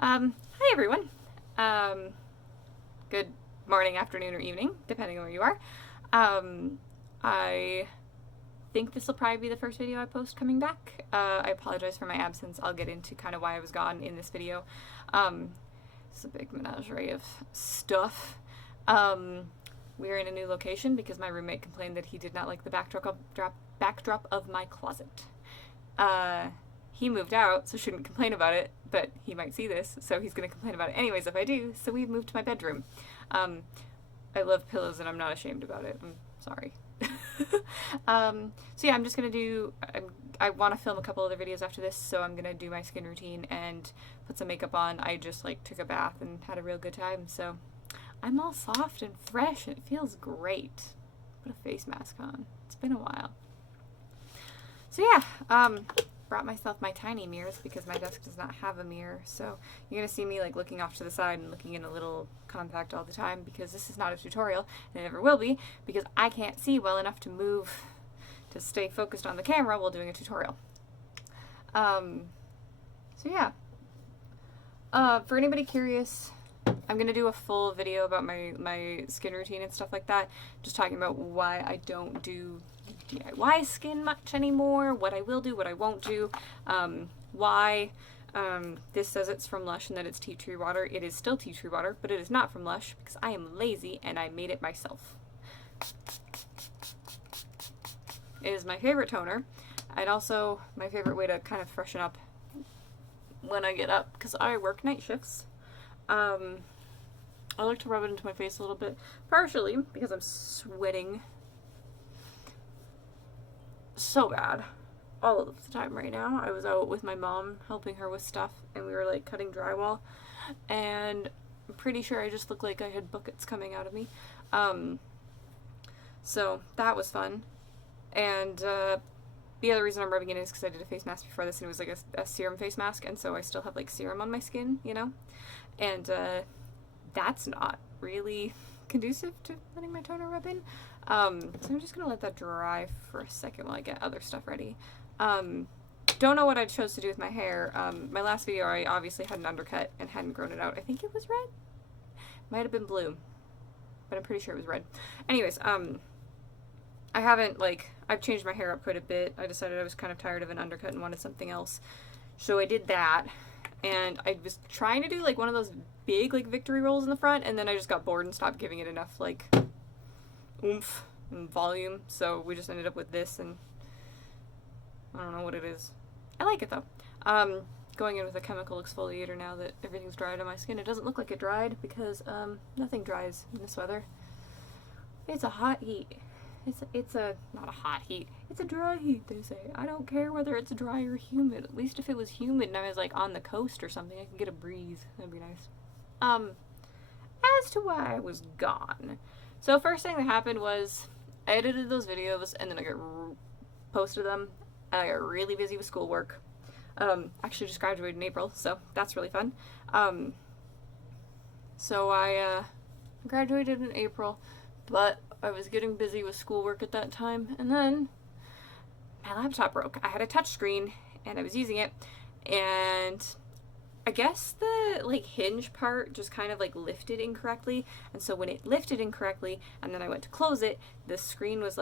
Hi everyone. Good morning, afternoon, or evening, depending on where you are. I think this will probably be the first video I post coming back. I apologize for my absence. I'll get into kind of why I was gone in this video. It's a big menagerie of stuff. We're in a new location because my roommate complained that he did not like the backdrop of my closet. He moved out, so shouldn't complain about it, but he might see this, so he's going to complain about it anyways if I do, so we've moved to my bedroom. I love pillows and I'm not ashamed about it. I'm sorry. So yeah, I'm just going to do, I want to film a couple other videos after this, so I'm going to do my skin routine and put some makeup on. I just took a bath and had a real good time, so I'm all soft and fresh and it feels great. Put a face mask on. It's been a while. So yeah, brought myself my tiny mirrors because my desk does not have a mirror, so you're gonna see me looking off to the side and looking in a little compact all the time because this is not a tutorial and it never will be because I can't see well enough to stay focused on the camera while doing a tutorial. So yeah, for anybody curious, I'm gonna do a full video about my skin routine and stuff like that, just talking about why I don't do DIY skin much anymore, what I will do, what I won't do, why this says it's from Lush and that it's tea tree water. It is still tea tree water, but it is not from Lush because I am lazy and I made it myself. It is my favorite toner and also my favorite way to kind of freshen up when I get up because I work night shifts. I like to rub it into my face a little bit, partially because I'm sweating so bad all of the time right now. I was out with my mom helping her with stuff and we were cutting drywall and I'm pretty sure I just looked like I had buckets coming out of me. So that was fun. And the other reason I'm rubbing it in is because I did a face mask before this and it was a serum face mask, and so I still have serum on my skin, you know? And that's not really conducive to letting my toner rub in. So I'm just gonna let that dry for a second while I get other stuff ready. Don't know what I chose to do with my hair. My last video I obviously had an undercut and hadn't grown it out. I think it was red. Might have been blue, but I'm pretty sure it was red. Anyways, I haven't I've changed my hair up quite a bit. I decided I was kind of tired of an undercut and wanted something else. So I did that. And I was trying to do one of those big victory rolls in the front, and then I just got bored and stopped giving it enough oomph and volume, so we just ended up with this, and I don't know what it is. I like it though. Going in with a chemical exfoliator now that everything's dried on my skin. It doesn't look like it dried because nothing dries in this weather. It's a hot heat. It's not a hot heat. It's a dry heat, they say. I don't care whether it's dry or humid. At least if it was humid and I was on the coast or something, I could get a breeze. That'd be nice. As to why I was gone. So first thing that happened was I edited those videos and then I posted them. And I got really busy with schoolwork. Actually just graduated in April, so that's really fun. So I graduated in April, but I was getting busy with schoolwork at that time, and then my laptop broke. I had a touch screen and I was using it, and I guess the hinge part just kind of lifted incorrectly, and so when it lifted incorrectly and then I went to close it, the screen was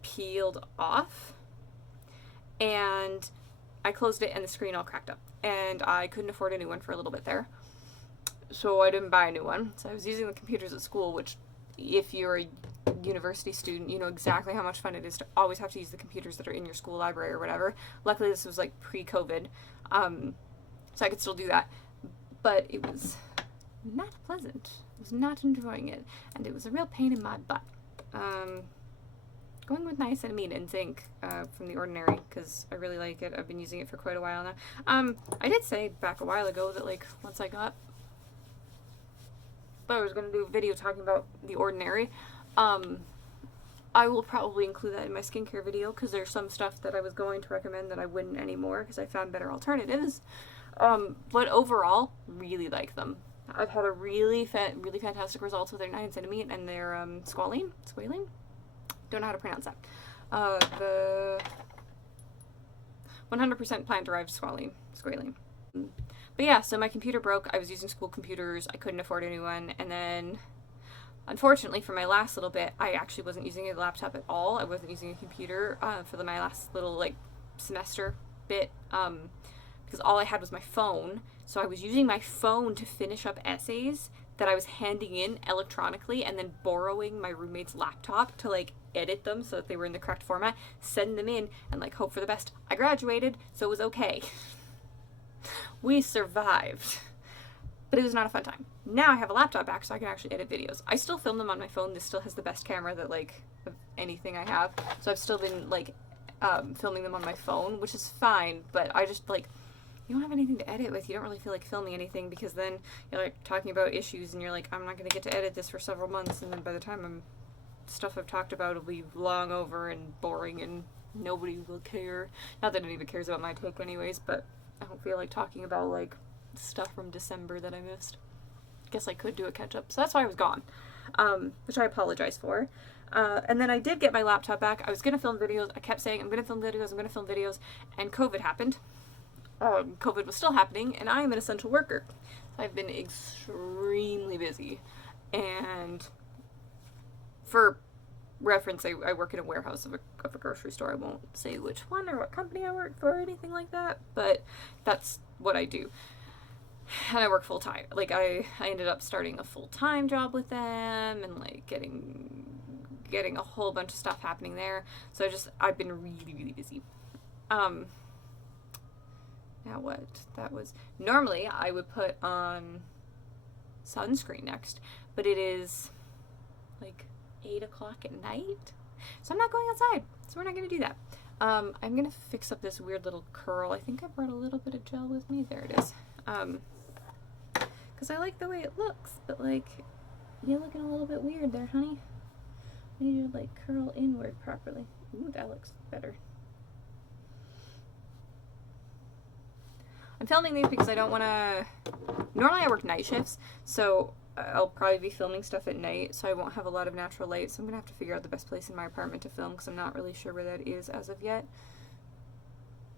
peeled off, and I closed it and the screen all cracked up, and I couldn't afford a new one for a little bit there, so I didn't buy a new one. So I was using the computers at school, which if you're a university student, you know exactly how much fun it is to always have to use the computers that are in your school library or whatever. Luckily this was pre-COVID, so I could still do that, but it was not pleasant. I was not enjoying it, and it was a real pain in my butt. Going with niacinamide and zinc from The Ordinary because I really like it. I've been using it for quite a while now. I did say back a while ago that once I was going to do a video talking about The Ordinary. I will probably include that in my skincare video because there's some stuff that I was going to recommend that I wouldn't anymore because I found better alternatives. But overall, really like them. I've had a really fantastic results with their niacinamide and their squalene? Don't know how to pronounce that. The 100% plant-derived squalene. But yeah, so my computer broke. I was using school computers. I couldn't afford a new one. And then, unfortunately, for my last little bit, I actually wasn't using a laptop at all. I wasn't using a computer for my last little, like, semester bit because all I had was my phone. So I was using my phone to finish up essays that I was handing in electronically and then borrowing my roommate's laptop to, like, edit them so that they were in the correct format, send them in, and, like, hope for the best. I graduated, so it was okay. We survived. But it was not a fun time. Now I have a laptop back so I can actually edit videos. I still film them on my phone. This still has the best camera that, like, of anything I have. So I've still been, like, filming them on my phone, which is fine, but I just, like, you don't have anything to edit with. You don't really feel like filming anything because then you're, like, talking about issues and you're like, I'm not going to get to edit this for several months, and then by the time stuff I've talked about will be long over and boring and nobody will care. Not that anybody cares about my take anyways, but I don't feel like talking about, like, stuff from December that I missed. Guess I could do a catch-up. So that's why I was gone, which I apologize for. And then I did get my laptop back. I was going to film videos. I kept saying, I'm going to film videos, I'm going to film videos. And COVID happened. COVID was still happening, and I am an essential worker. I've been extremely busy. And for reference, I work in a warehouse of a grocery store. I won't say which one or what company I work for or anything like that, but that's what I do. And I work full time. Like, I ended up starting a full-time job with them and, like, getting a whole bunch of stuff happening there. So I've been really, really busy. Now what? That was, normally I would put on sunscreen next, but it is, like, 8 o'clock at night. So I'm not going outside. So we're not going to do that. I'm going to fix up this weird little curl. I think I brought a little bit of gel with me. There it is. Because I like the way it looks, but, like, you're looking a little bit weird there, honey. I need you to, like, curl inward properly. Ooh, that looks better. I'm filming these because I don't want to... Normally I work night shifts, so I'll probably be filming stuff at night, so I won't have a lot of natural light, so I'm going to have to figure out the best place in my apartment to film, because I'm not really sure where that is as of yet.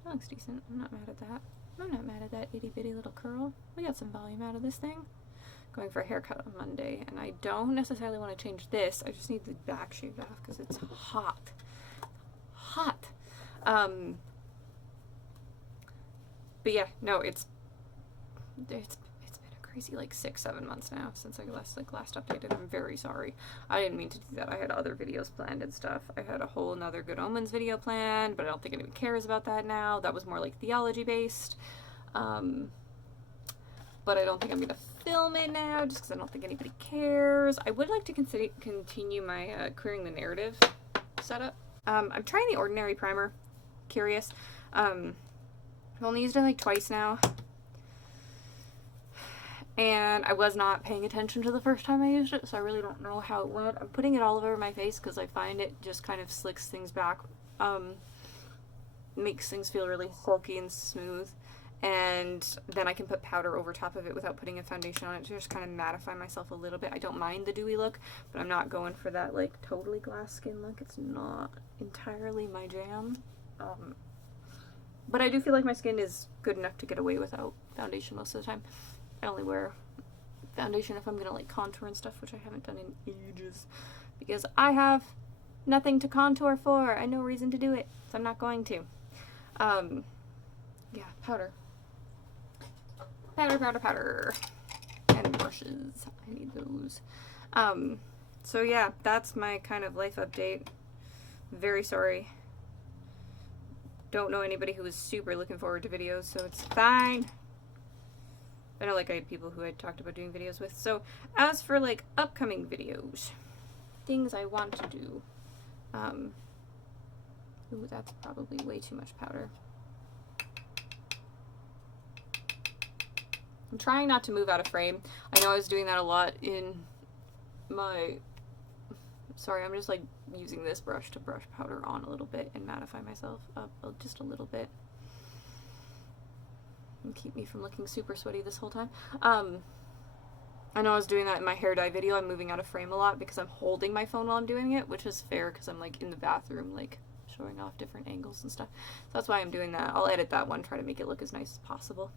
That looks decent. I'm not mad at that. I'm not mad at that itty-bitty little curl. We got some volume out of this thing. Going for a haircut on Monday, and I don't necessarily want to change this. I just need the back shaved off because it's hot. Hot. But yeah, no, it's been a crazy, like, 6-7 months now since I last updated. I'm very sorry. I didn't mean to do that. I had other videos planned and stuff. I had a whole another Good Omens video planned, but I don't think anyone cares about that now. That was more, like, theology based. But I don't think I'm gonna film it now just because I don't think anybody cares. I would like to continue my clearing the narrative setup. I'm trying the Ordinary primer. Curious. I've only used it like twice now. And I was not paying attention to the first time I used it, so I really don't know how it went. I'm putting it all over my face because I find it just kind of slicks things back. Makes things feel really silky and smooth. And then I can put powder over top of it without putting a foundation on it to just kind of mattify myself a little bit. I don't mind the dewy look, but I'm not going for that, like, totally glass skin look. It's not entirely my jam. But I do feel like my skin is good enough to get away without foundation most of the time. I only wear foundation if I'm gonna, like, contour and stuff, which I haven't done in ages. Because I have nothing to contour for. I have no reason to do it, so I'm not going to. Yeah, powder. Powder. And brushes. I need those. So yeah, that's my kind of life update. Very sorry. Don't know anybody who was super looking forward to videos, so it's fine. I know, like, I had people who I talked about doing videos with. So as for, like, upcoming videos, things I want to do. Ooh, that's probably way too much powder. I'm trying not to move out of frame. I know I was doing that a lot in my... Sorry, I'm just, like, using this brush to brush powder on a little bit and mattify myself up just a little bit. And keep me from looking super sweaty this whole time. I know I was doing that in my hair dye video. I'm moving out of frame a lot because I'm holding my phone while I'm doing it, which is fair because I'm, like, in the bathroom, like, showing off different angles and stuff. So that's why I'm doing that. I'll edit that one, try to make it look as nice as possible.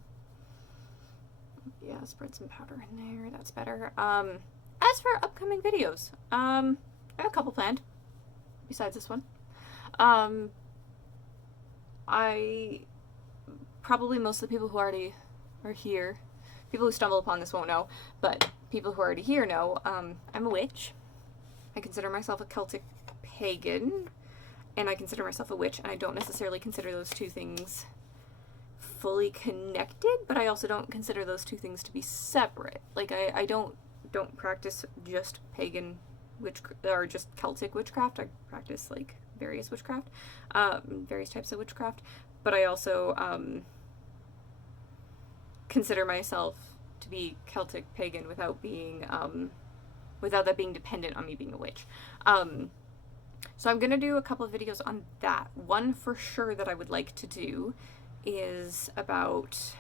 Yeah, spread some powder in there. That's better. As for upcoming videos, I have a couple planned besides this one. I probably most of the people who already are here, people who stumble upon this won't know, but people who are already here know, I'm a witch. I consider myself a Celtic pagan, and I consider myself a witch, and I don't necessarily consider those two things fully connected, but I also don't consider those two things to be separate. Like, I don't practice just pagan witchcraft, or just Celtic witchcraft. I practice, like, various witchcraft, various types of witchcraft, but I also consider myself to be Celtic pagan without being without that being dependent on me being a witch. So I'm gonna do a couple of videos on that. One for sure that I would like to do is about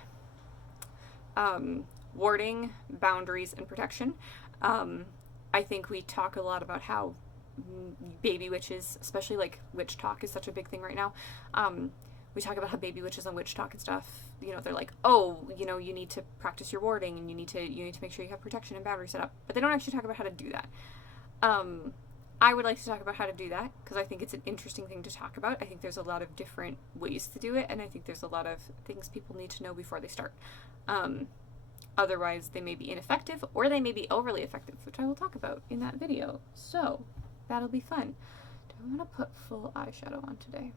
warding, boundaries, and protection. I think we talk a lot about how baby witches, especially like Witchtok is such a big thing right now. We talk about how baby witches on Witchtok and stuff, you know, they're like, oh, you know, you need to practice your warding and you need to make sure you have protection and boundaries set up. But they don't actually talk about how to do that. I would like to talk about how to do that because I think it's an interesting thing to talk about. I think there's a lot of different ways to do it, and I think there's a lot of things people need to know before they start. Otherwise, they may be ineffective or they may be overly effective, which I will talk about in that video. So that'll be fun. Do I want to put full eyeshadow on today?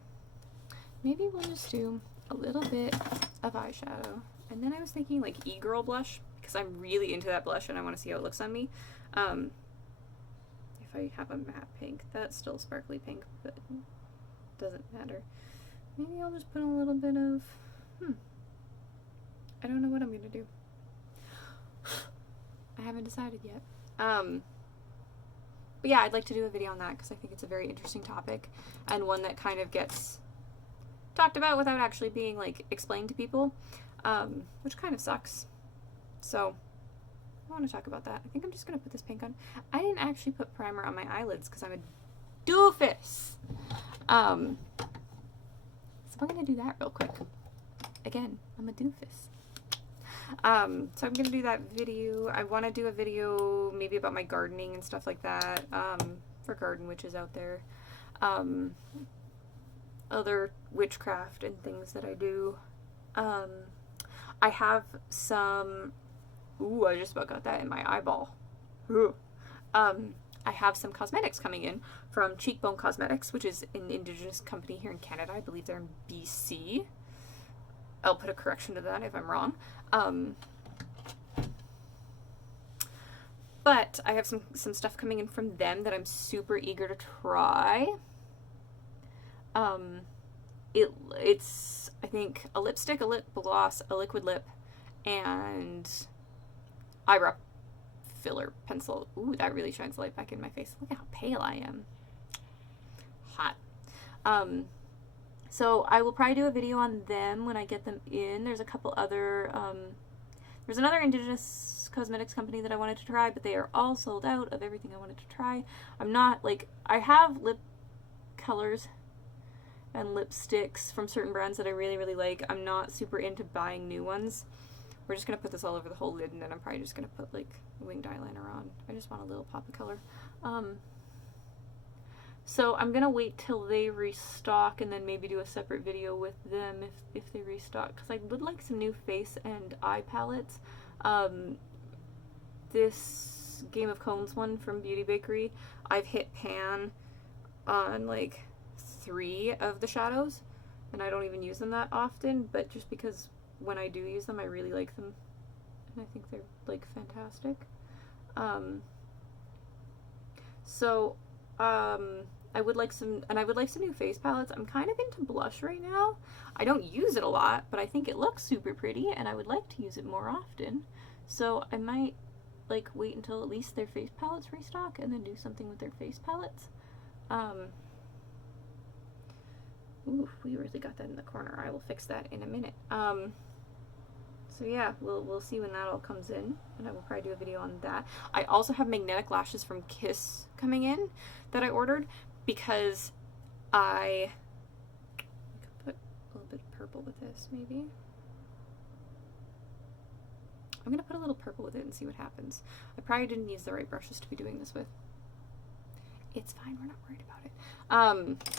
Maybe we'll just do a little bit of eyeshadow. And then I was thinking like e-girl blush because I'm really into that blush and I want to see how it looks on me. If I have a matte pink, that's still sparkly pink, but doesn't matter. Maybe I'll just put a little bit of, I don't know what I'm going to do. I haven't decided yet. But yeah, I'd like to do a video on that because I think it's a very interesting topic and one that kind of gets talked about without actually being like explained to people, which kind of sucks. So I want to talk about that. I think I'm just going to put this pink on. I didn't actually put primer on my eyelids because I'm a doofus. So I'm going to do that real quick. Again, I'm a doofus. So I'm going to do that video. I want to do a video maybe about my gardening and stuff like that, for garden witches out there. Other witchcraft and things that I do. I have some, ooh, I just about got that in my eyeball. Ooh. I have some cosmetics coming in from Cheekbone Cosmetics, which is an indigenous company here in Canada. I believe they're in BC. I'll put a correction to that if I'm wrong. But I have some stuff coming in from them that I'm super eager to try. It's, I think, a lipstick, a lip gloss, a liquid lip, and eyebrow filler pencil. Ooh, that really shines light back in my face. Look at how pale I am. Hot. So I will probably do a video on them when I get them in. There's a couple other, there's another indigenous cosmetics company that I wanted to try, but they are all sold out of everything I wanted to try. I'm not, like, I have lip colors and lipsticks from certain brands that I really, really like. I'm not super into buying new ones. We're just going to put this all over the whole lid, and then I'm probably just going to put, like, winged eyeliner on. I just want a little pop of color. So I'm going to wait till they restock and then maybe do a separate video with them if they restock, because I would like some new face and eye palettes. This Game of Cones one from Beauty Bakery, I've hit pan on, like, 3 of the shadows, and I don't even use them that often, but just because when I do use them I really like them and I think they're like fantastic. I would like some new face palettes. I'm kind of into blush right now. I don't use it a lot, but I think it looks super pretty and I would like to use it more often, so I might like wait until at least their face palettes restock and then do something with their face palettes. Ooh, we really got that in the corner. I will fix that in a minute. So yeah, we'll see when that all comes in, and I will probably do a video on that. I also have magnetic lashes from Kiss coming in that I ordered because I could put a little bit of purple with this, maybe. I'm gonna put a little purple with it and see what happens. I probably didn't use the right brushes to be doing this with. It's fine, we're not worried about it.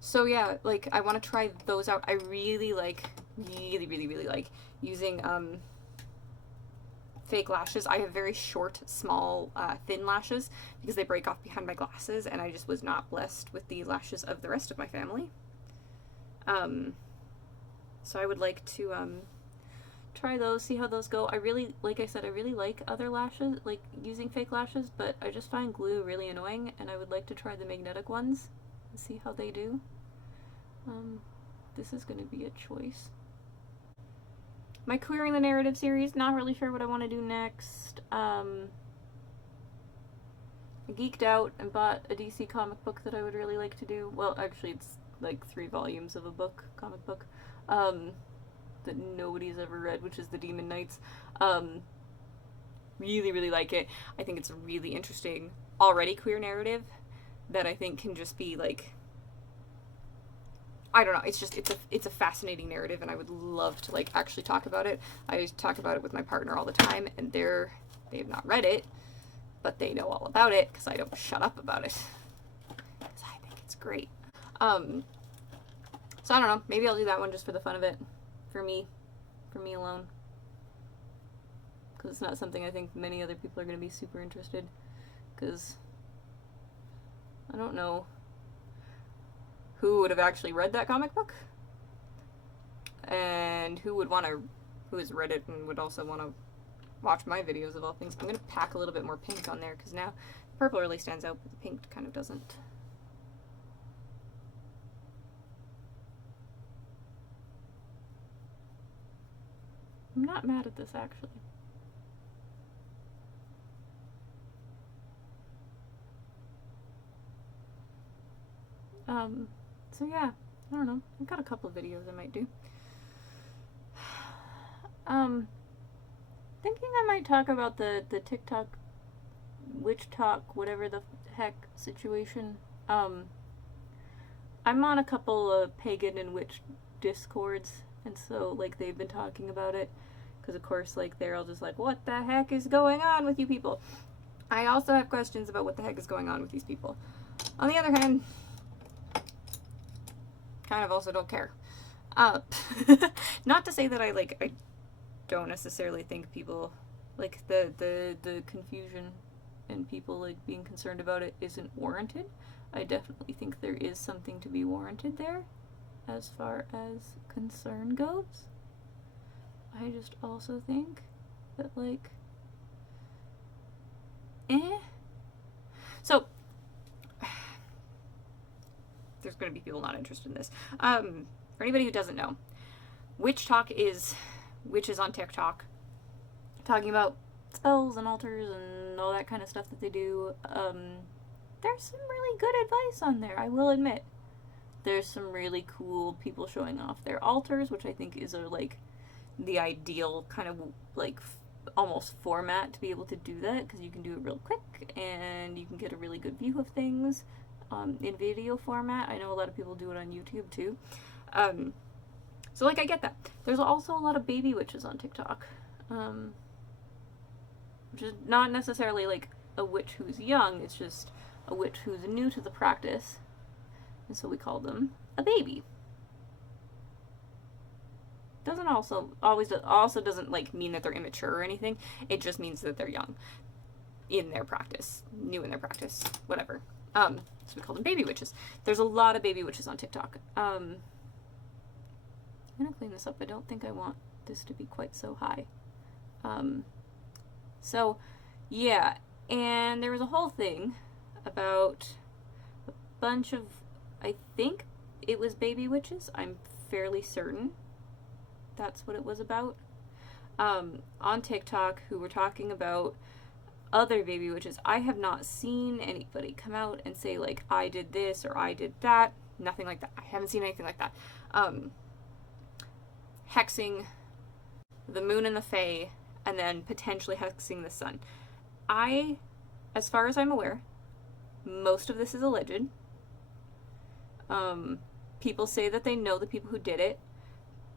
So yeah, like, I want to try those out. I really like, really like using fake lashes. I have very short, small, thin lashes because they break off behind my glasses, and I just was not blessed with the lashes of the rest of my family. So I would like to try those, see how those go. I really, like I said, I really like other lashes, like using fake lashes, but I just find glue really annoying, and I would like to try the magnetic ones and see how they do. This is going to be a choice. My Queering the Narrative series, not really sure what I want to do next. I geeked out and bought a DC comic book that I would really like to do. Well, actually, it's like 3 volumes of a book, comic book, that nobody's ever read, which is The Demon Knights. Really like it. I think it's a really interesting, already queer narrative that I think can just be like, I don't know, it's a fascinating narrative, and I would love to like actually talk about it. I talk about it with my partner all the time, and they've not read it, but they know all about it because I don't shut up about it. Because I think it's great. So I don't know, maybe I'll do that one just for the fun of it. For me alone. Because it's not something I think many other people are going to be super interested. Because I don't know who would have actually read that comic book, and who has read it and would also want to watch my videos of all things. I'm going to pack a little bit more pink on there because now purple really stands out, but the pink kind of doesn't. I'm not mad at this, actually. So yeah, I don't know. I've got a couple of videos I might do. Thinking I might talk about the TikTok, Witchtok, whatever the heck situation. I'm on a couple of pagan and witch discords, and so, like, they've been talking about it, because of course, like, they're all just like, what the heck is going on with you people? I also have questions about what the heck is going on with these people. On the other hand, kind of also don't care. Not to say that I don't necessarily think people, like, the confusion and people, like, being concerned about it isn't warranted. I definitely think there is something to be warranted there as far as concern goes. I just also think that, like, So, there's going to be people not interested in this. For anybody who doesn't know, Witchtok is witches on TikTok talking about spells and altars and all that kind of stuff that they do. There's some really good advice on there, I will admit. There's some really cool people showing off their altars, which I think is like the ideal kind of like almost format to be able to do that, because you can do it real quick and you can get a really good view of things in video format. I know a lot of people do it on YouTube too. So, like, I get that. There's also a lot of baby witches on TikTok, which is not necessarily like a witch who's young, it's just a witch who's new to the practice, and so we call them a baby. Doesn't also doesn't like mean that they're immature or anything. It just means that they're young in their practice, new in their practice, whatever. So we call them baby witches. There's a lot of baby witches on TikTok. I'm gonna clean this up. I don't think I want this to be quite so high. So yeah, and there was a whole thing about a bunch of, I think it was baby witches. I'm fairly certain that's what it was about. On TikTok, who were talking about other baby witches. I have not seen anybody come out and say, like, I did this or I did that. Nothing like that. I haven't seen anything like that. Hexing the moon and the fae, and then potentially hexing the sun. As far as I'm aware, most of this is alleged. People say that they know the people who did it,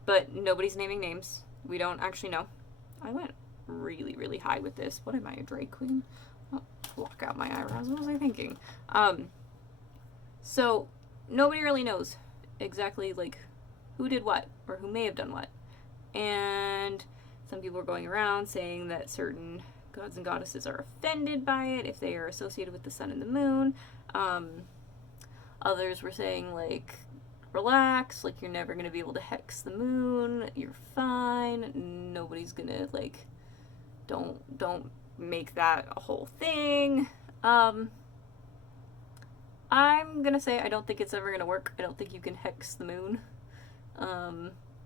but nobody's naming names. We don't actually know. I went really, really high with this. What am I, a drag queen? Oh, block out my eyebrows. What was I thinking? So nobody really knows exactly like who did what or who may have done what. And some people are going around saying that certain gods and goddesses are offended by it if they are associated with the sun and the moon. Others were saying like, relax, like you're never gonna be able to hex the moon, you're fine, nobody's gonna like, don't make that a whole thing. I'm gonna say I don't think it's ever gonna work. I don't think you can hex the moon.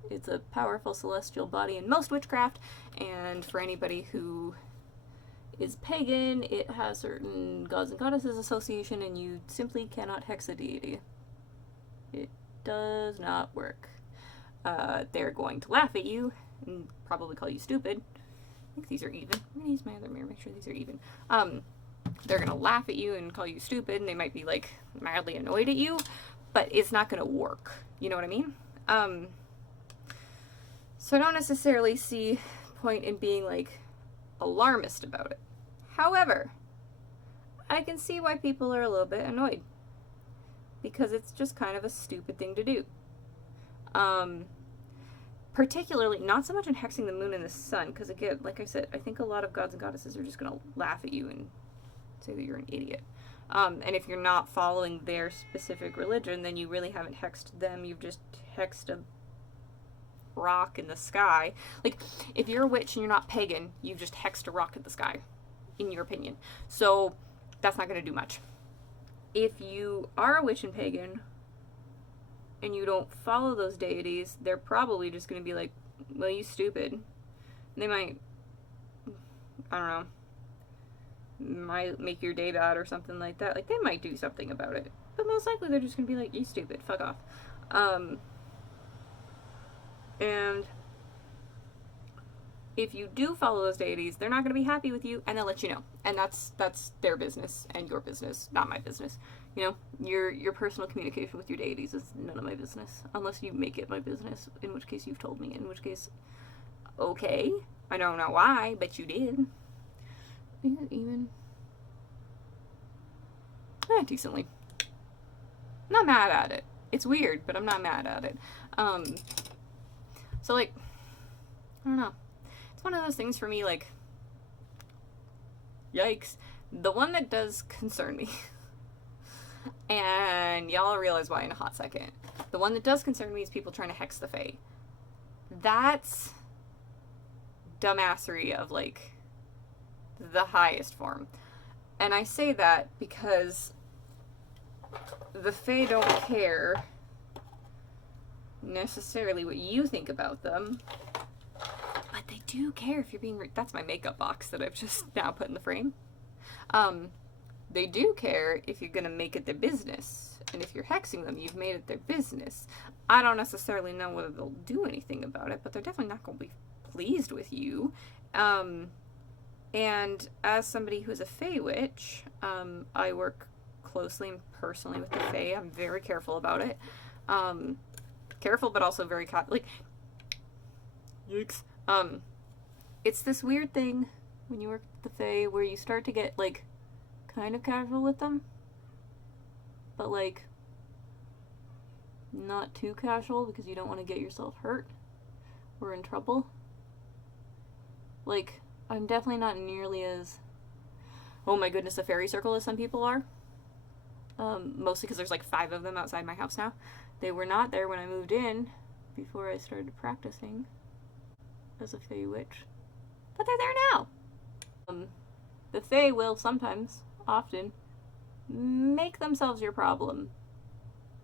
It's a powerful celestial body in most witchcraft, and for anybody who is pagan, it has certain gods and goddesses association, and you simply cannot hex a deity. It does not work. They're going to laugh at you and probably call you stupid. I think these are even. I'm gonna use my other mirror, make sure these are even. They're gonna laugh at you and call you stupid, and they might be like mildly annoyed at you, but it's not gonna work. You know what I mean? So I don't necessarily see point in being like alarmist about it. However, I can see why people are a little bit annoyed, because it's just kind of a stupid thing to do. Particularly, not so much in hexing the moon and the sun, because again, like I said, I think a lot of gods and goddesses are just going to laugh at you and say that you're an idiot. And if you're not following their specific religion, then you really haven't hexed them, you've just hexed a rock in the sky. Like, if you're a witch and you're not pagan, you've just hexed a rock in the sky, in your opinion. So, that's not going to do much. If you are a witch and pagan, and you don't follow those deities, they're probably just going to be like, well, you stupid. And they might, I don't know, might make your day bad or something like that. Like, they might do something about it. But most likely they're just going to be like, you stupid, fuck off. And if you do follow those deities, they're not going to be happy with you, and they'll let you know. And that's their business and your business, not my business. You know, your personal communication with your deities is none of my business, unless you make it my business, in which case you've told me, in which case, okay, I don't know why, but you did. Even decently. Not mad at it. It's weird, but I'm not mad at it. So like, I don't know. It's one of those things for me, like, yikes. The one that does concern me, and y'all realize why in a hot second. The one that does concern me is people trying to hex the Fae. That's dumbassery of, like, the highest form. And I say that because the Fae don't care necessarily what you think about them, but they do care if you're being that's my makeup box that I've just now put in the frame. They do care if you're gonna make it their business, and if you're hexing them, you've made it their business. I don't necessarily know whether they'll do anything about it, but they're definitely not gonna be pleased with you. And as somebody who's a Fae witch, I work closely and personally with the Fae. I'm very careful about it. Careful, but also very like, yikes. It's this weird thing when you work with the Fae where you start to get, like, kind of casual with them, but, like, not too casual because you don't want to get yourself hurt or in trouble. Like, I'm definitely not nearly as, oh my goodness, a fairy circle as some people are. Mostly because there's like 5 of them outside my house now. They were not there when I moved in, before I started practicing as a Fae witch. But they're there now! The Fae will sometimes, often, make themselves your problem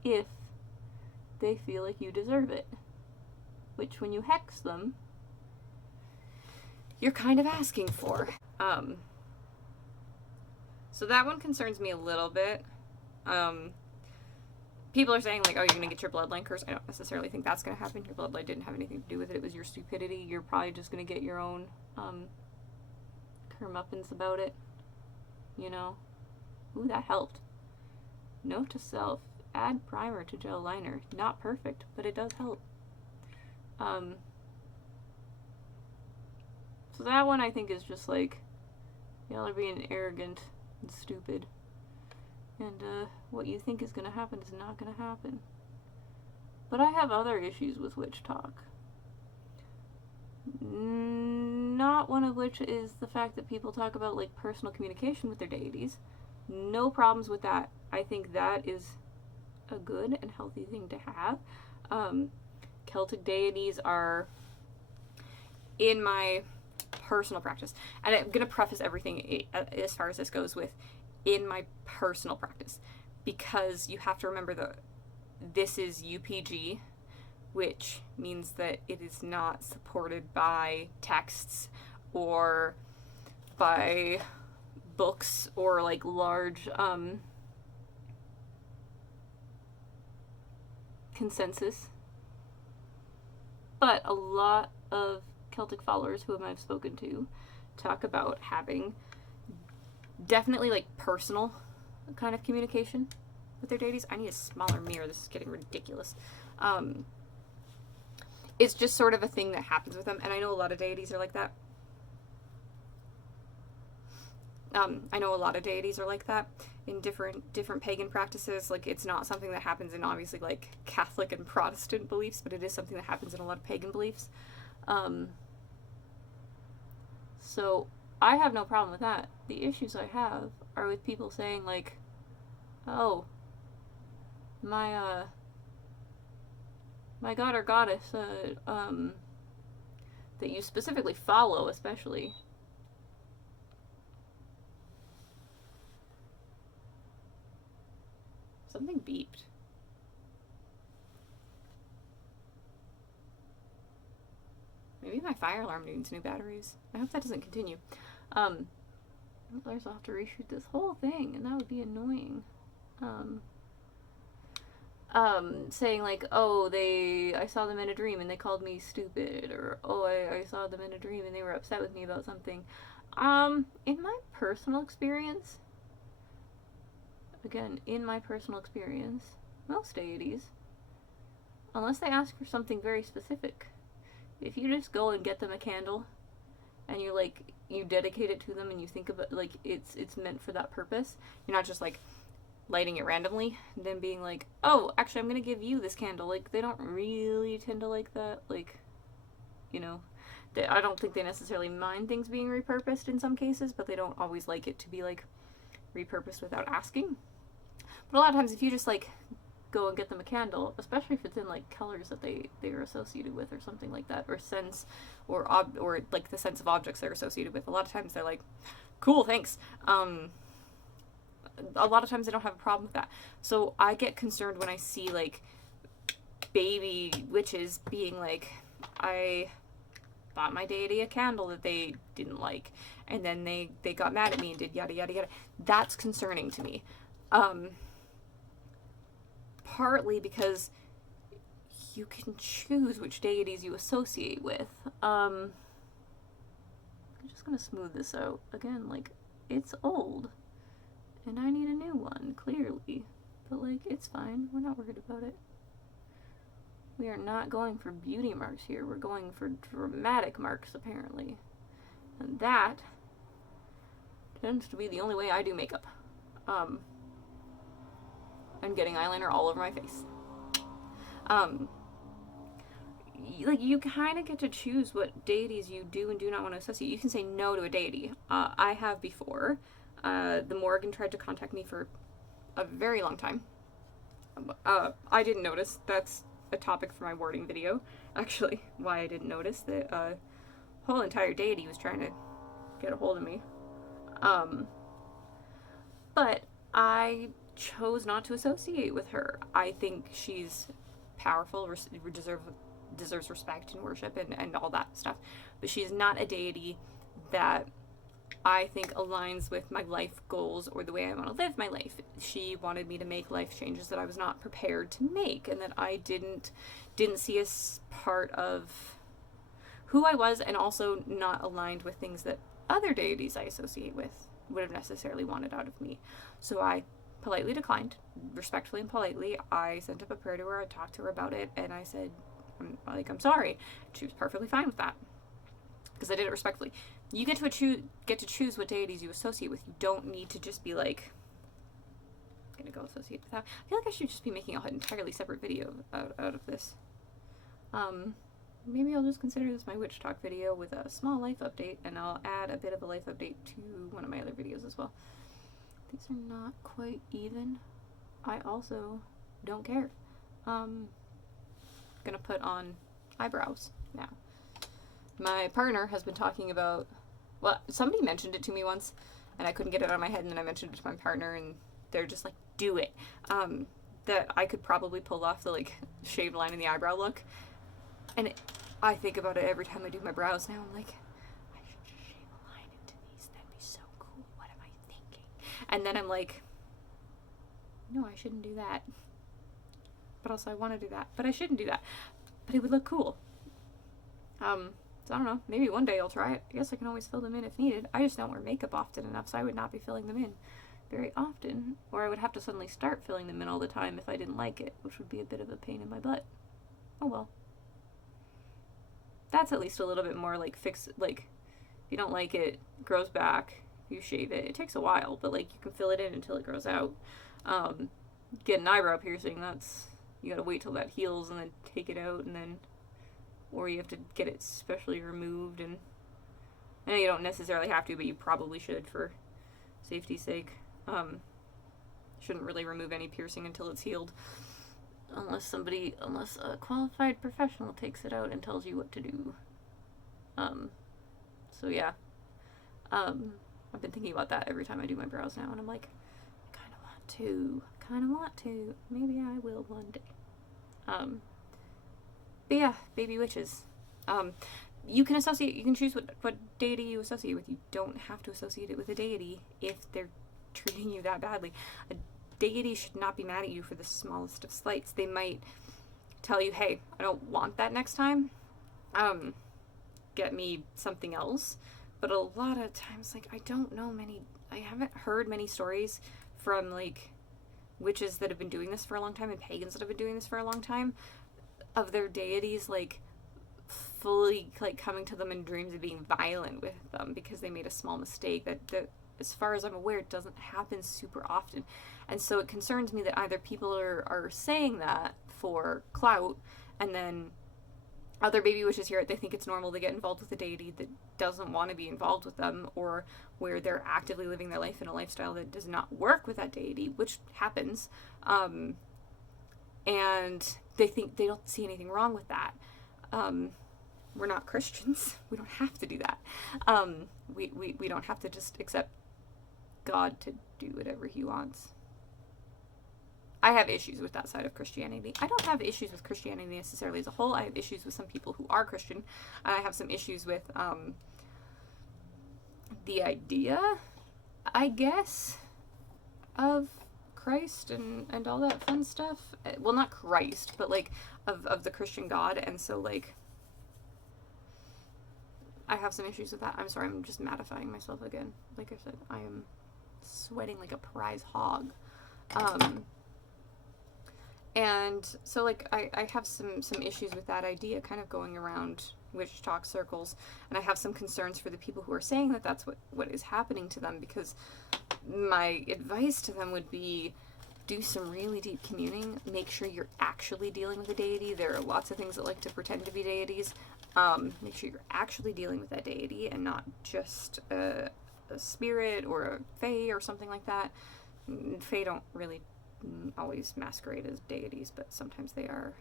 if they feel like you deserve it. Which, when you hex them, you're kind of asking for. So that one concerns me a little bit. People are saying, like, oh, you're gonna get your bloodline curse. I don't necessarily think that's gonna happen. Your bloodline didn't have anything to do with it. It was your stupidity. You're probably just gonna get your own, comeuppance about it. You know? Ooh, that helped. Note to self. Add primer to gel liner. Not perfect, but it does help. So that one I think is just like, y'all are being arrogant and stupid. And what you think is going to happen is not going to happen. But I have other issues with Witchtok. Not one of which is the fact that people talk about like personal communication with their deities. No problems with that. I think that is a good and healthy thing to have. Celtic deities are, in my personal practice, and I'm going to preface everything as far as this goes with, in my personal practice, because you have to remember that this is UPG, which means that it is not supported by texts or by books or like large consensus. But a lot of Celtic followers whom I've spoken to talk about having definitely like personal kind of communication with their deities. I need a smaller mirror. This is getting ridiculous. It's just sort of a thing that happens with them, and I know a lot of deities are like that. I know a lot of deities are like that in different pagan practices. Like, it's not something that happens in obviously like Catholic and Protestant beliefs, but it is something that happens in a lot of pagan beliefs. So I have no problem with that. The issues I have are with people saying like, oh, my god or goddess that you specifically follow, especially. Something beeped. Maybe my fire alarm needs new batteries. I hope that doesn't continue. I'll have to reshoot this whole thing, and that would be annoying. Saying like, oh, I saw them in a dream and they called me stupid, or oh, I saw them in a dream and they were upset with me about something. In my personal experience, most deities, unless they ask for something very specific, if you just go and get them a candle and you dedicate it to them and you think about like it's meant for that purpose, you're not just like lighting it randomly and then being like, oh, actually I'm gonna give you this candle. Like, they don't really tend to like that. Like, you know, I don't think they necessarily mind things being repurposed in some cases, but they don't always like it to be like repurposed without asking. But a lot of times if you just like go and get them a candle, especially if it's in like colors that they are associated with or something like that, or sense or like the sense of objects they're associated with, a lot of times they're like, cool, thanks. A lot of times I don't have a problem with that. So I get concerned when I see like baby witches being like, I bought my deity a candle that they didn't like, and then they got mad at me and did yada yada yada. That's concerning to me. Partly because you can choose which deities you associate with. I'm just gonna smooth this out again. Like, it's old and I need a new one, clearly. But, like, it's fine. We're not worried about it. We are not going for beauty marks here. We're going for dramatic marks, apparently. And that tends to be the only way I do makeup. I'm getting eyeliner all over my face. Like, you kind of get to choose what deities you do and do not want to associate. You can say no to a deity. I have before. The Morgan tried to contact me for a very long time. I didn't notice. That's a topic for my warding video, actually. Why I didn't notice that whole entire deity was trying to get a hold of me. But I chose not to associate with her. I think she's powerful, deserves respect and worship and all that stuff. But she's not a deity that I think aligns with my life goals or the way I want to live my life. She wanted me to make life changes that I was not prepared to make, and that I didn't see as part of who I was, and also not aligned with things that other deities I associate with would have necessarily wanted out of me. So I politely declined, respectfully and politely. I sent up a prayer to her, I talked to her about it, and I said, I'm sorry. She was perfectly fine with that. because I did it respectfully. You get to choose what deities you associate with. You don't need to just be like, I'm gonna go associate with that. I feel like I should just be making an entirely separate video out of this. Maybe I'll just consider this my Witchtok video with a small life update, and I'll add a bit of a life update to one of my other videos as well. These are not quite even. I also don't care. Gonna put on eyebrows now. My partner has been talking about, well, somebody mentioned it to me once, and I couldn't get it out of my head, and then I mentioned it to my partner, and they're just like, do it. That I could probably pull off the, like, shaved line in the eyebrow look. And I think about it every time I do my brows now. I'm like, I should just shave a line into these. That'd be so cool. What am I thinking? And then I'm like, no, I shouldn't do that. But also I want to do that. But I shouldn't do that. But it would look cool. So I don't know. Maybe one day I'll try it. I guess I can always fill them in if needed. I just don't wear makeup often enough, so I would not be filling them in very often. Or I would have to suddenly start filling them in all the time if I didn't like it, which would be a bit of a pain in my butt. Oh well. That's at least a little bit more, like, like, if you don't like it, it grows back, you shave it. It takes a while, but, like, you can fill it in until it grows out. Get an eyebrow piercing, you gotta wait till that heals and then take it out, and then, or you have to get it specially removed, and I know you don't necessarily have to, but you probably should for safety's sake. Shouldn't really remove any piercing until it's healed. Unless a qualified professional takes it out and tells you what to do. So yeah. I've been thinking about that every time I do my brows now, and I'm like, I kind of want to. Maybe I will one day. But yeah, baby witches. You can choose what deity you associate with. You don't have to associate it with a deity if they're treating you that badly. A deity should not be mad at you for the smallest of slights. They might tell you, hey, I don't want that next time. Get me something else. But a lot of times, like, I haven't heard many stories from, like, witches that have been doing this for a long time and pagans that have been doing this for a long time of their deities, like, fully, like, coming to them in dreams and being violent with them because they made a small mistake. That as far as I'm aware, it doesn't happen super often. And so it concerns me that either people are saying that for clout, and then other baby witches hear it, they think it's normal to get involved with a deity that doesn't want to be involved with them, or where they're actively living their life in a lifestyle that does not work with that deity, which happens. And they think they don't see anything wrong with that. We're not Christians. We don't have to do that. We don't have to just accept God to do whatever he wants. I have issues with that side of Christianity. I don't have issues with Christianity necessarily as a whole. I have issues with some people who are Christian. And I have some issues with the idea, I guess, of Christ and all that fun stuff. Well, not Christ, but, like, of the Christian God. And so, like, I have some issues with that. I'm sorry, I'm just mattifying myself again. Like I said, I am sweating like a prize hog. And so, like, I have some issues with that idea kind of going around Witchtok circles, and I have some concerns for the people who are saying that that's what is happening to them, because my advice to them would be, do some really deep communing, make sure you're actually dealing with a deity. There are lots of things that like to pretend to be deities. Make sure you're actually dealing with that deity and not just a spirit or a fae or something like that. Fae don't really always masquerade as deities, but sometimes they are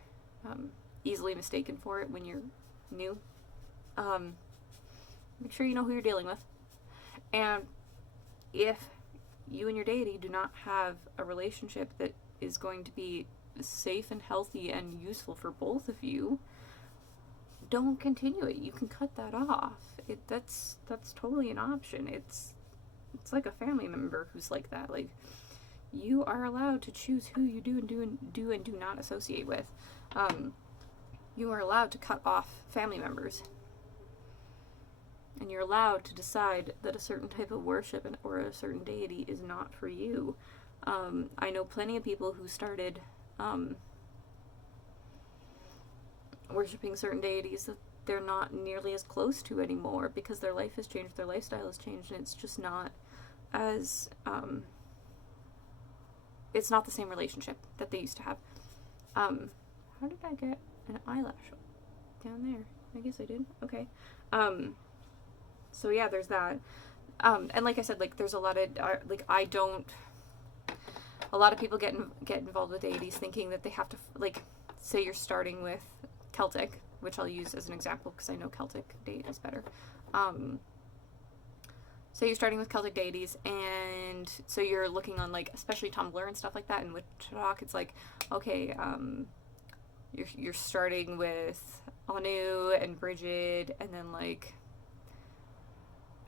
easily mistaken for it when you're new. Make sure you know who you're dealing with. And if you and your deity do not have a relationship that is going to be safe and healthy and useful for both of you, don't continue it. You can cut that off. That's totally an option. It's like a family member who's like that. Like, you are allowed to choose who you do and do not associate with. You are allowed to cut off family members. And you're allowed to decide that a certain type of worship or a certain deity is not for you. I know plenty of people who started worshipping certain deities that they're not nearly as close to anymore because their life has changed, their lifestyle has changed, and it's just not as, it's not the same relationship that they used to have. How did I get an eyelash down there? I guess I did. Okay. So yeah, there's that. And like I said, like, there's a lot of, like, a lot of people get involved with deities thinking that they have to, like, say you're starting with Celtic, which I'll use as an example because I know Celtic deities better. So you're starting with Celtic deities, and so you're looking on, like, especially Tumblr and stuff like that, and Witchtok, it's like, okay, you're starting with Anu and Brigid, and then, like,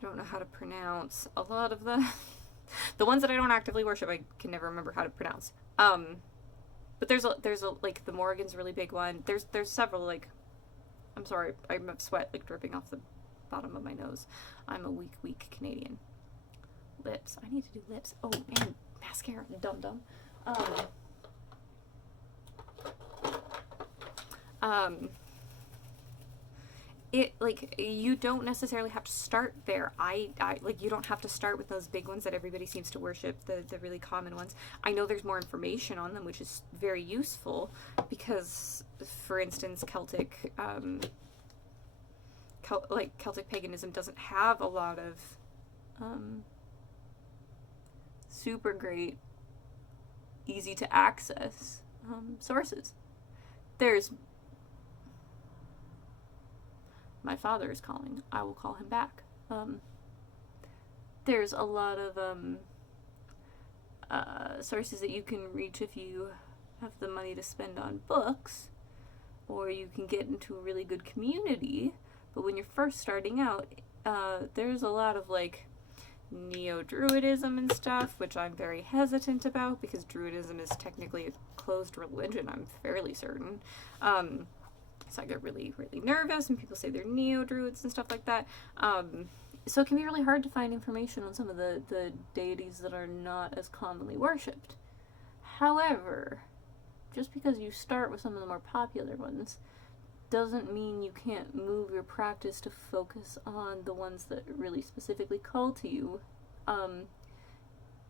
I don't know how to pronounce a lot of the ones that I don't actively worship. I can never remember how to pronounce. But there's a like, the Morrigan's a really big one. There's several, like, I'm sorry, I have sweat, like, dripping off the bottom of my nose. I'm a weak Canadian. Lips. I need to do lips. Oh, and mascara. Dum. It, like, you don't necessarily have to start there. I like, you don't have to start with those big ones that everybody seems to worship, the really common ones. I know there's more information on them, which is very useful because, for instance, Celtic paganism doesn't have a lot of super great, easy to access sources. There's my father is calling. I will call him back. There's a lot of sources that you can reach if you have the money to spend on books, or you can get into a really good community. But when you're first starting out, there's a lot of, like, neo-druidism and stuff, which I'm very hesitant about because druidism is technically a closed religion, I'm fairly certain. So I get really, really nervous when people say they're neo-druids and stuff like that. So it can be really hard to find information on some of the deities that are not as commonly worshipped. However, just because you start with some of the more popular ones doesn't mean you can't move your practice to focus on the ones that really specifically call to you.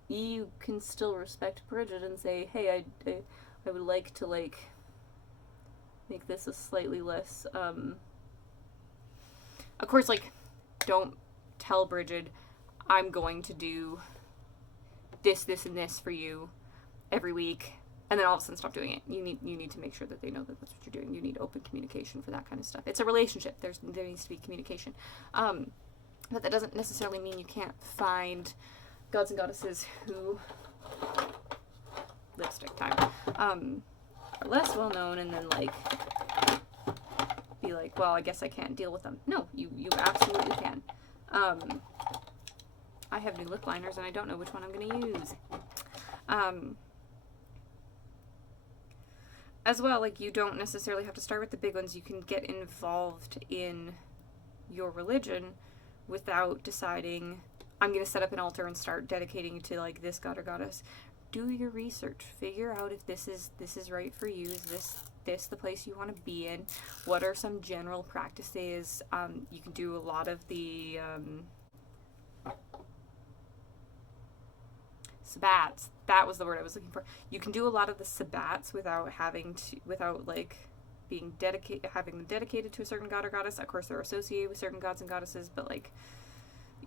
You can still respect Bridget and say, hey, I would like to, like, make this a slightly less, of course, like, don't tell Bridget, I'm going to do this, and this for you every week, and then all of a sudden stop doing it. You need to make sure that they know that that's what you're doing. You need open communication for that kind of stuff. It's a relationship. There needs to be communication. But that doesn't necessarily mean you can't find gods and goddesses who, lipstick time, are less well known, and then, like, be like, well, I guess I can't deal with them. No, you absolutely can. I have new lip liners and I don't know which one I'm going to use. As well, like, you don't necessarily have to start with the big ones. You can get involved in your religion without deciding, I'm going to set up an altar and start dedicating to, like, this god or goddess. Do your research. Figure out if this is right for you. Is this the place you want to be in? What are some general practices? You can do a lot of the sabbats. That was the word I was looking for. You can do a lot of the sabbats without being having them dedicated to a certain god or goddess. Of course, they're associated with certain gods and goddesses, but, like,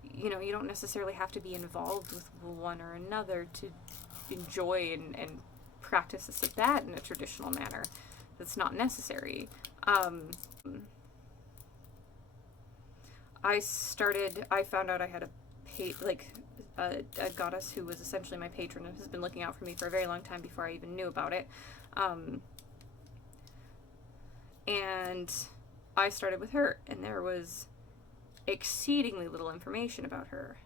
you know, you don't necessarily have to be involved with one or another to enjoy and practice a sabbat in a traditional manner. That's not necessary. I found out I had a goddess who was essentially my patron and has been looking out for me for a very long time before I even knew about it. And I started with her, and there was exceedingly little information about her.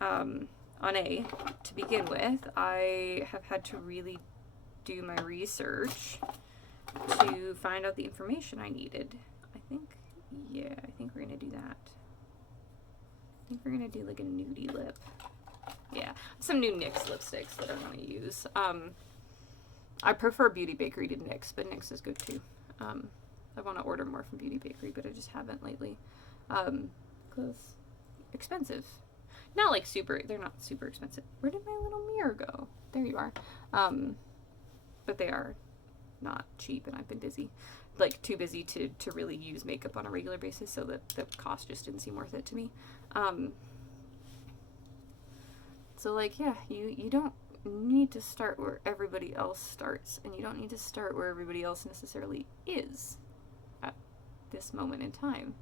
To begin with, I have had to really do my research to find out the information I needed. I think we're gonna do that. I think we're gonna do, like, a nudie lip. Yeah, some new NYX lipsticks that I want to use. I prefer Beauty Bakery to NYX, but NYX is good too. I want to order more from Beauty Bakery, but I just haven't lately. Because expensive. Not like super, they're not super expensive. Where did my little mirror go? There you are. But they are not cheap, and I've been busy. Like, too busy to really use makeup on a regular basis, so that the cost just didn't seem worth it to me. So, like, yeah, you don't need to start where everybody else starts, and you don't need to start where everybody else necessarily is at this moment in time.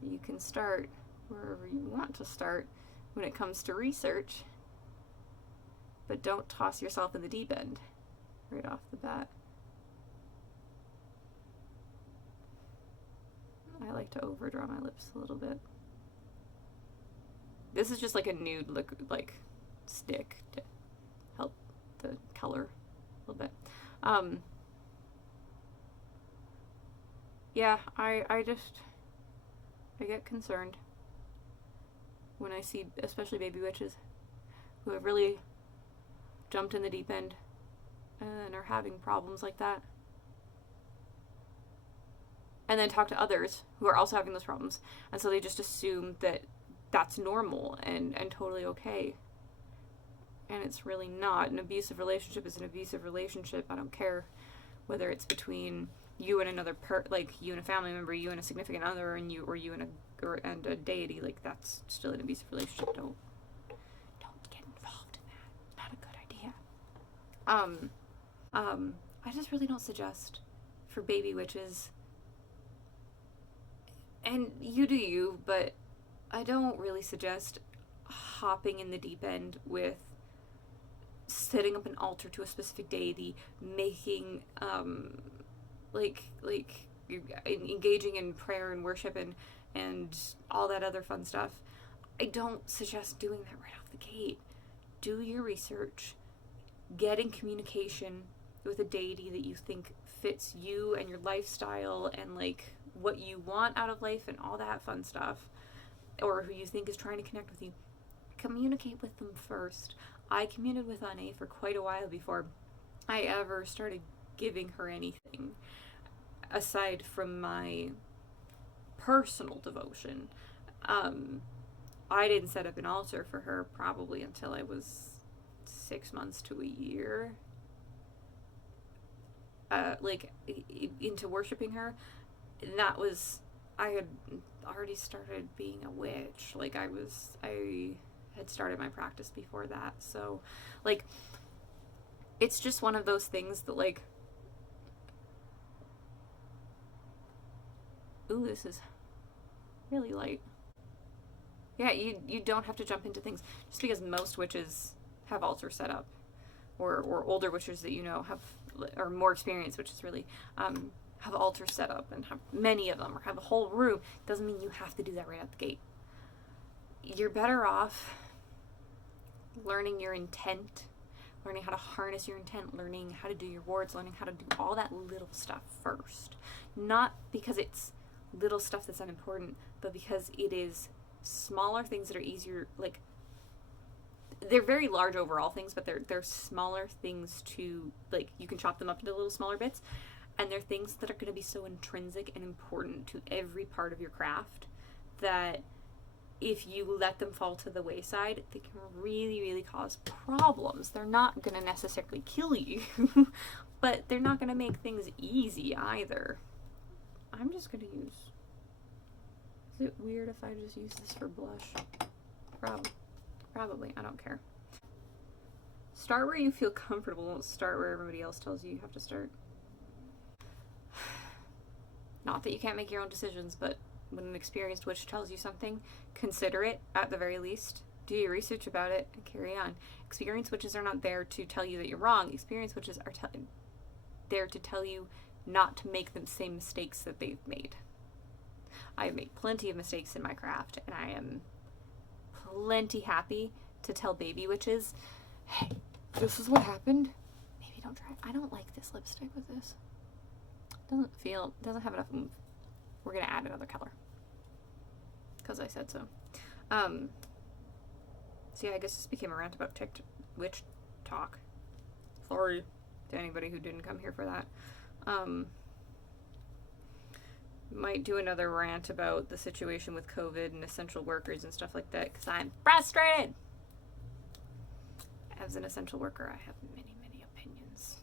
You can start wherever you want to start when it comes to research, but don't toss yourself in the deep end right off the bat. I like to overdraw my lips a little bit. This is just like a nude look, like stick to help the color a little bit. Yeah, I get concerned when I see especially baby witches who have really jumped in the deep end and are having problems like that. And then talk to others who are also having those problems. And so they just assume that that's normal and totally okay. And it's really not. An abusive relationship is an abusive relationship. I don't care whether it's between you and another like you and a family member, you and a significant other, and you and a deity. Like, that's still an abusive relationship. Don't get involved in that. Not a good idea. I just really don't suggest for baby witches. And you do you, but I don't really suggest hopping in the deep end with setting up an altar to a specific deity, making engaging in prayer and worship and all that other fun stuff. I don't suggest doing that right off the gate. Do your research, get in communication with a deity that you think fits you and your lifestyle and like what you want out of life and all that fun stuff, or who you think is trying to connect with you. Communicate with them first. I communicated with Ane for quite a while before I ever started giving her anything aside from my personal devotion. I didn't set up an altar for her probably until I was 6 months to a year into worshiping her. And that was, I had already started being a witch. Like, I had started my practice before that. So, like, it's just one of those things that, like, ooh, this is really light. Yeah, you don't have to jump into things. Just because most witches have altars set up, or older witches that you know have, or more experienced witches really, have altars set up and have many of them, or have a whole room, doesn't mean you have to do that right out the gate. You're better off learning your intent, learning how to harness your intent, learning how to do your wards, learning how to do all that little stuff first. Not because it's little stuff that's unimportant, but because it is smaller things that are easier. Like, they're very large overall things, but they're smaller things to, like, you can chop them up into little smaller bits, and they're things that are going to be so intrinsic and important to every part of your craft that if you let them fall to the wayside, they can really, really cause problems. They're not going to necessarily kill you, but they're not going to make things easy either. I'm just going to use... Is it weird if I just use this for blush? Probably. I don't care. Start where you feel comfortable. Don't start where everybody else tells you have to start. Not that you can't make your own decisions, but when an experienced witch tells you something, consider it at the very least. Do your research about it and carry on. Experienced witches are not there to tell you that you're wrong. Experienced witches are there to tell you not to make the same mistakes that they've made. I have made plenty of mistakes in my craft, and I am plenty happy to tell baby witches, hey, this is what happened. Maybe don't try it. I don't like this lipstick with this. Doesn't have enough oomph. We're gonna add another color because I said so. So yeah, I guess this became a rant about Witchtok. Sorry to anybody who didn't come here for that. might do another rant about the situation with COVID and essential workers and stuff like that, because I'm frustrated. As an essential worker, I have many, many opinions.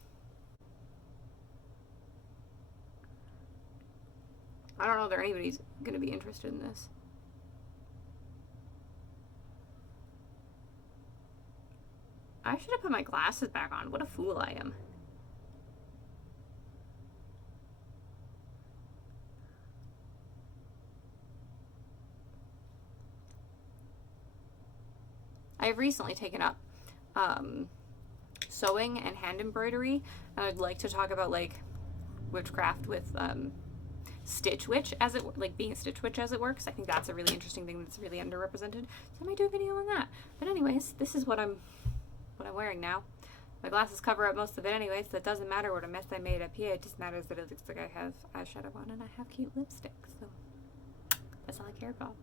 I don't know if anybody's going to be interested in this. I should have put my glasses back on. What a fool I am. I have recently taken up sewing and hand embroidery, and I'd like to talk about like witchcraft with stitch witch, as it like being a stitch witch as it works. I think that's a really interesting thing that's really underrepresented, so I might do a video on that. But anyways, this is what I'm wearing now. My glasses cover up most of it anyways, so it doesn't matter what a mess I made up here. It just matters that it looks like I have eyeshadow on and I have cute lipstick, so that's all I care about.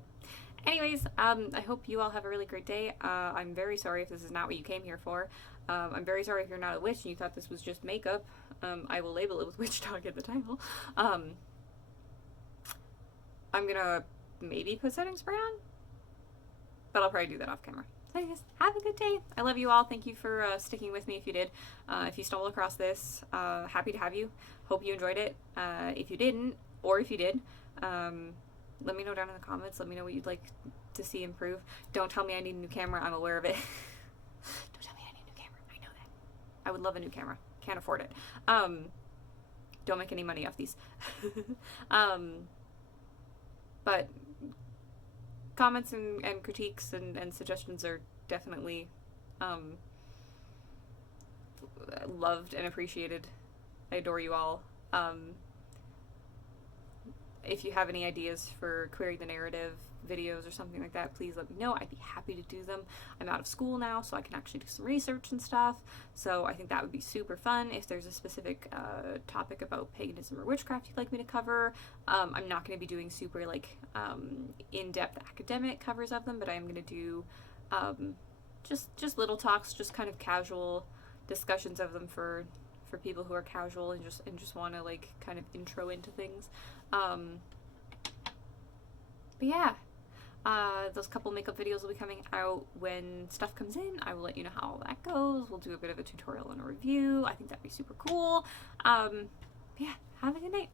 Anyways, I hope you all have a really great day. I'm very sorry if this is not what you came here for. I'm very sorry if you're not a witch and you thought this was just makeup. I will label it with Witchtok at the title. I'm gonna maybe put setting spray on, but I'll probably do that off camera. So anyways, have a good day. I love you all. Thank you for sticking with me if you did. If you stumbled across this, happy to have you. Hope you enjoyed it. If you didn't, or if you did, let me know down in the comments. Let me know what you'd like to see improve. Don't tell me I need a new camera. I'm aware of it. Don't tell me I need a new camera. I know that. I would love a new camera. Can't afford it. Don't make any money off these. But comments and critiques and suggestions are definitely loved and appreciated. I adore you all. If you have any ideas for Query the Narrative videos or something like that, please let me know. I'd be happy to do them. I'm out of school now, so I can actually do some research and stuff. So I think that would be super fun. If there's a specific topic about paganism or witchcraft you'd like me to cover, I'm not going to be doing super like in-depth academic covers of them, but I am going to do just little talks, just kind of casual discussions of them for people who are casual and just want to like kind of intro into things. But yeah, those couple makeup videos will be coming out when stuff comes in. I will let you know how all that goes. We'll do a bit of a tutorial and a review. I think that'd be super cool. Yeah, have a good night.